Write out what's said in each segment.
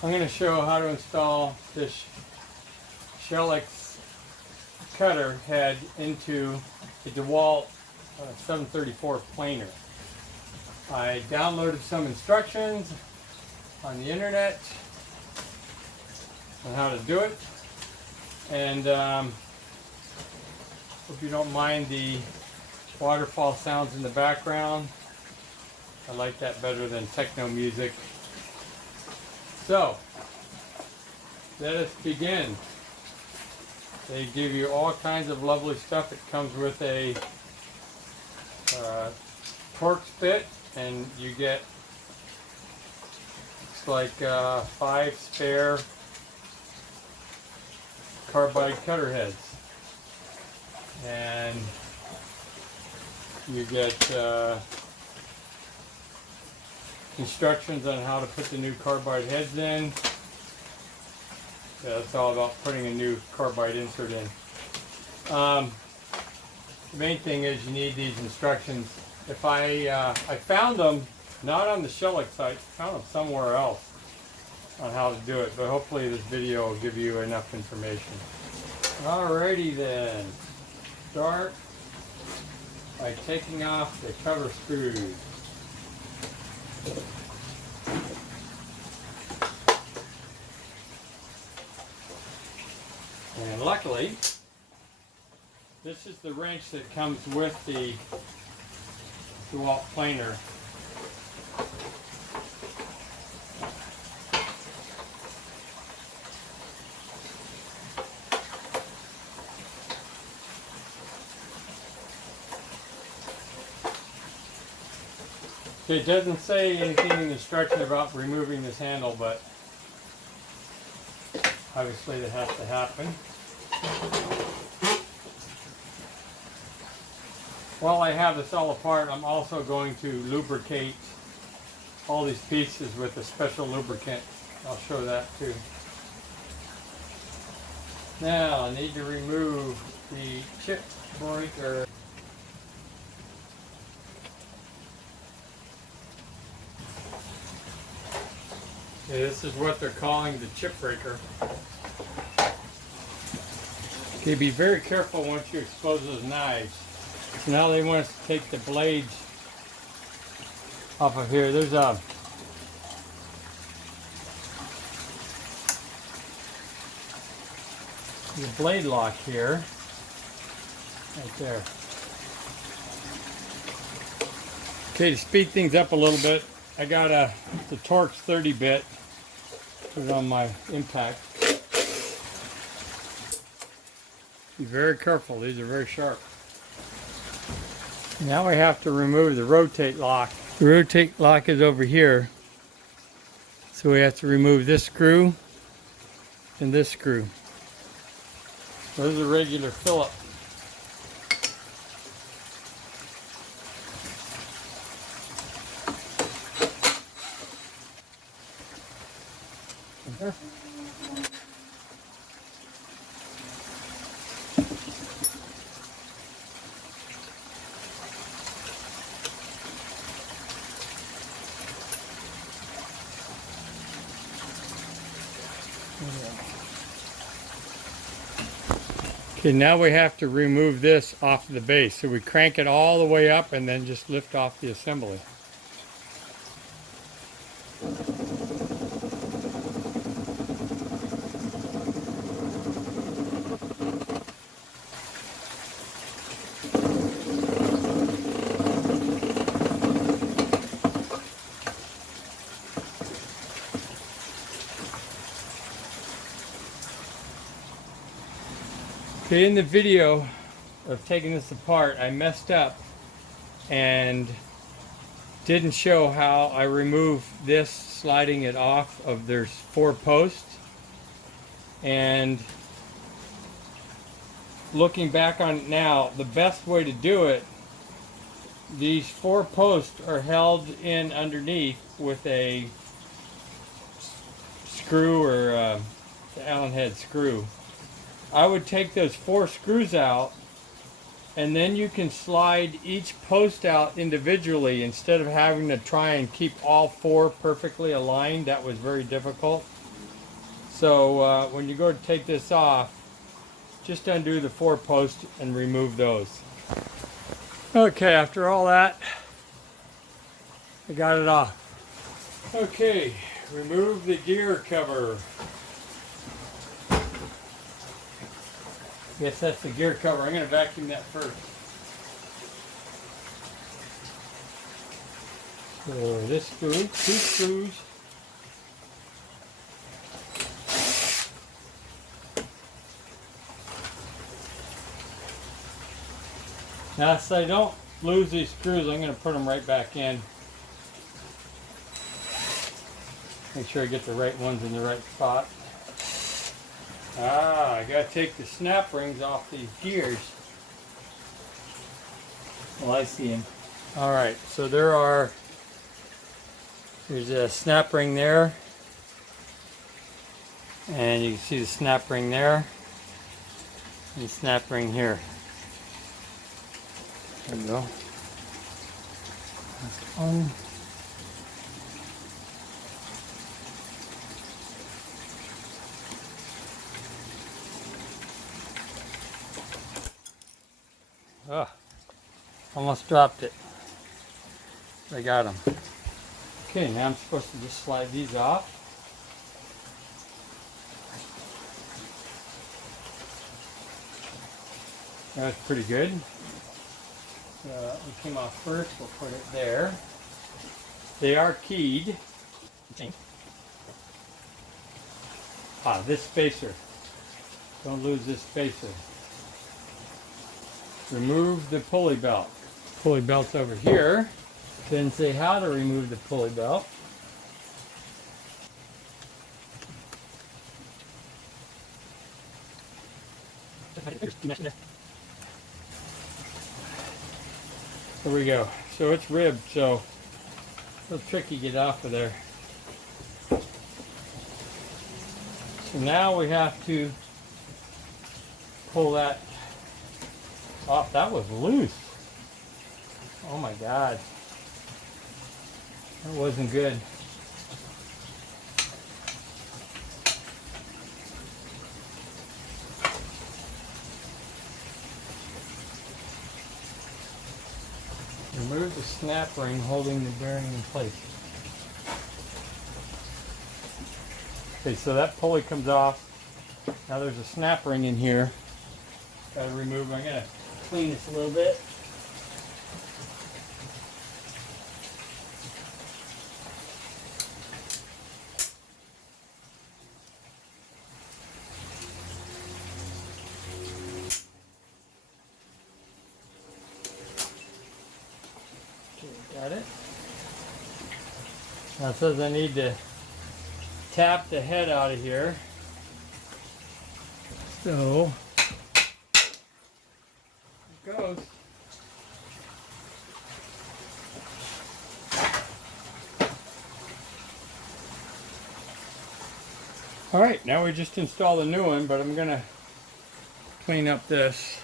I'm going to show how to install this Shelix cutter head into the Dewalt 734 planer. I downloaded some instructions on the internet on how to do it, and hope you don't mind the waterfall sounds in the background. I like that better than techno music. So, let us begin. They give you all kinds of lovely stuff. It comes with a Torx bit, and you get, it's like 5 spare carbide cutter heads. And you get instructions on how to put the new carbide heads in. Yeah, it's all about putting a new carbide insert in. The main thing is you need these instructions. If I found them not on the Shelix site, found them somewhere else on how to do it, but hopefully this video will give you enough information. Alrighty then, start by taking off the cover screws. And luckily, this is the wrench that comes with the Dewalt planer. It doesn't say anything in the instruction about removing this handle, but obviously that has to happen. While I have this all apart, I'm also going to lubricate all these pieces with a special lubricant. I'll show that too. Now I need to remove the chip breaker. Okay, this is what they're calling the chip breaker. Okay, be very careful once you expose those knives. So now they want us to take the blades off of here. There's a blade lock here, right there. Okay, to speed things up a little bit, I got the Torx 30 bit. Put it on my impact. Be very careful, these are very sharp. Now we have to remove the rotate lock. The rotate lock is over here. So we have to remove this screw and this screw. Those are regular Phillips. Okay. Okay, now we have to remove this off the base. So we crank it all the way up and then just lift off the assembly. Okay, in the video of taking this apart, I messed up and didn't show how I remove this, sliding it off of, there's 4 posts. And looking back on it now, the best way to do it, these 4 posts are held in underneath with a screw or the Allen head screw. I would take those 4 screws out, and then you can slide each post out individually instead of having to try and keep all 4 perfectly aligned. That was very difficult. So when you go to take this off, just undo the 4 posts and remove those. Okay, after all that, I got it off. Okay, remove the gear cover. Guess that's the gear cover. I'm going to vacuum that first. So this screw, 2 screws. Now, so I don't lose these screws, I'm going to put them right back in. Make sure I get the right ones in the right spot. I got to take the snap rings off these gears. Well, I see them. All right, so there's a snap ring there. And you can see the snap ring there. And the snap ring here. There you go. That's one. Oh, almost dropped it. I got them. Okay, now I'm supposed to just slide these off. That's pretty good. We came off first, we'll put it there. They are keyed. This spacer. Don't lose this spacer. Remove the pulley belt. Pulley belt's over here. Didn't say how to remove the pulley belt. There we go. So it's ribbed, so it's a little tricky to get off of there. So now we have to pull that off. That was loose. Oh my God. That wasn't good. Remove the snap ring holding the bearing in place. Okay, so that pulley comes off. Now there's a snap ring in here. Gotta remove. I'm gonna clean this a little bit. Got it. Now it says I need to tap the head out of here. So it goes. All right, now we just installed a new one, but I'm gonna clean up this.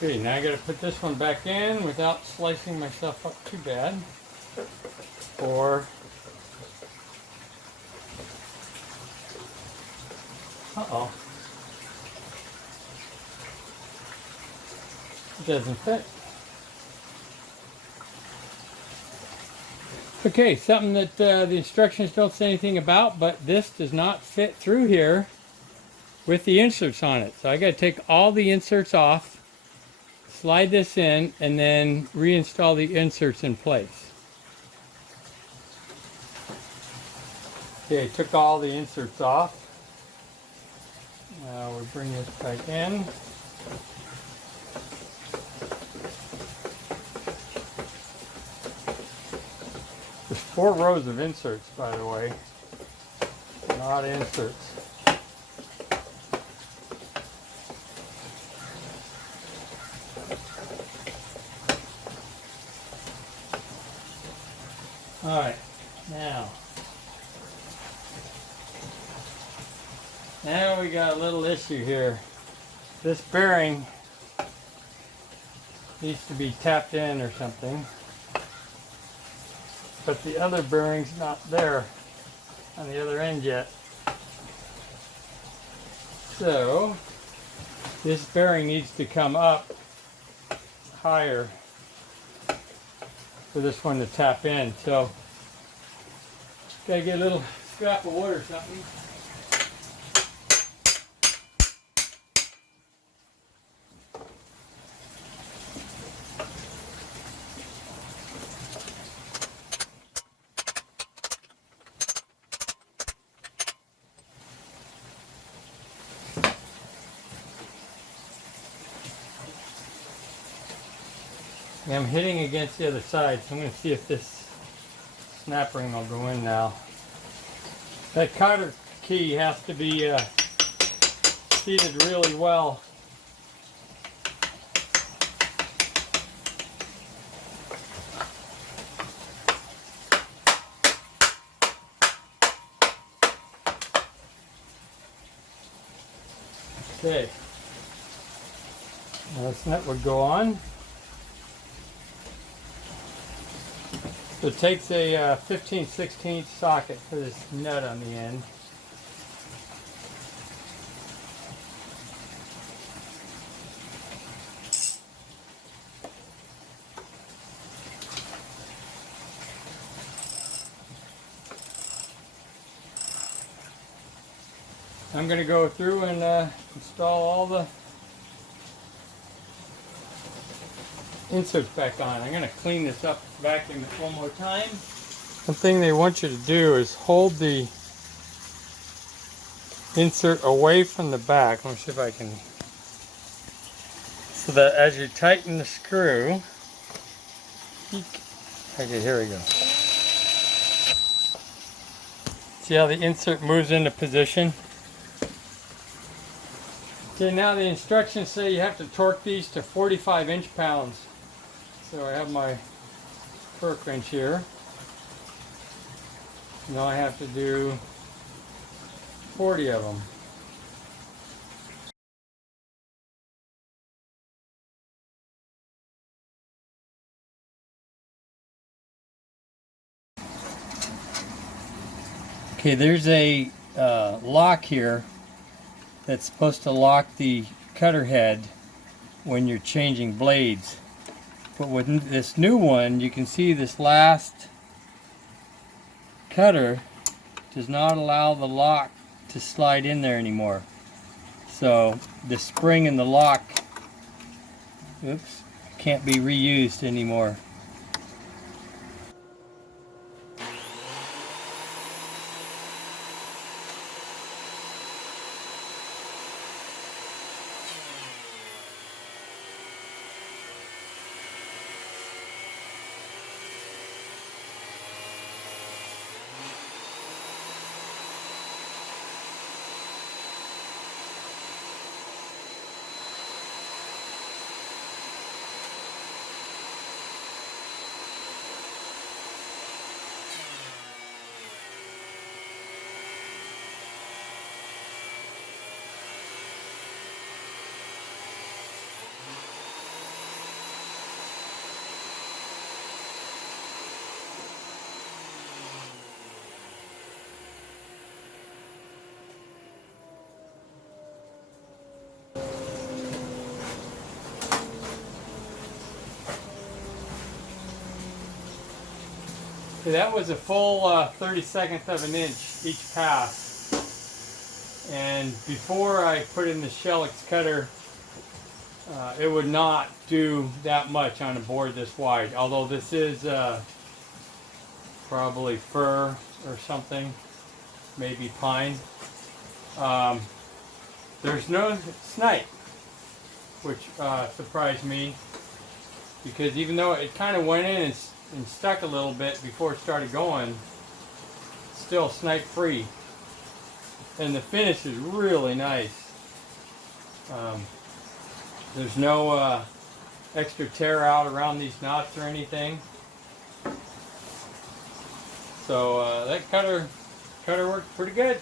Okay, now I gotta put this one back in without slicing myself up too bad. Or, uh-oh, it doesn't fit. Okay, something that the instructions don't say anything about, but this does not fit through here with the inserts on it. So I gotta take all the inserts off, slide this in, and then reinstall the inserts in place. Okay, took all the inserts off. Now we bring this back in. There's 4 rows of inserts, by the way. Not inserts. All right, now we got a little issue here. This bearing needs to be tapped in or something, but the other bearing's not there on the other end yet. So this bearing needs to come up higher for this one to tap in. So gotta get a little scrap of wood or something. I'm hitting against the other side, so I'm going to see if this snap ring will go in now. That cotter key has to be seated really well. Okay, now this nut would go on. So it takes a 15/16 socket for this nut on the end. I'm going to go through and install all the inserts back on. I'm going to clean this up, vacuum it one more time. One thing they want you to do is hold the insert away from the back. Let me see if I can. So that as you tighten the screw, okay, here we go. See how the insert moves into position? Okay, now the instructions say you have to torque these to 45 inch-pounds. So I have my torque wrench here. Now I have to do 40 of them. Okay, there's a lock here that's supposed to lock the cutter head when you're changing blades. But with this new one, you can see this last cutter does not allow the lock to slide in there anymore. So the spring in the lock, oops, can't be reused anymore. So that was a full 32nd of an inch each pass. And before I put in the Shelix cutter, it would not do that much on a board this wide. Although this is probably fir or something, maybe pine. There's no snipe, which surprised me, because even though it kind of went in and stuck a little bit before it started going, it's still snipe free, and the finish is really nice. There's no extra tear out around these knots or anything, so that cutter worked pretty good.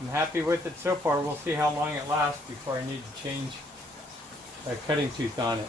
I'm happy with it so far. We'll see how long it lasts before I need to change a cutting tooth on it.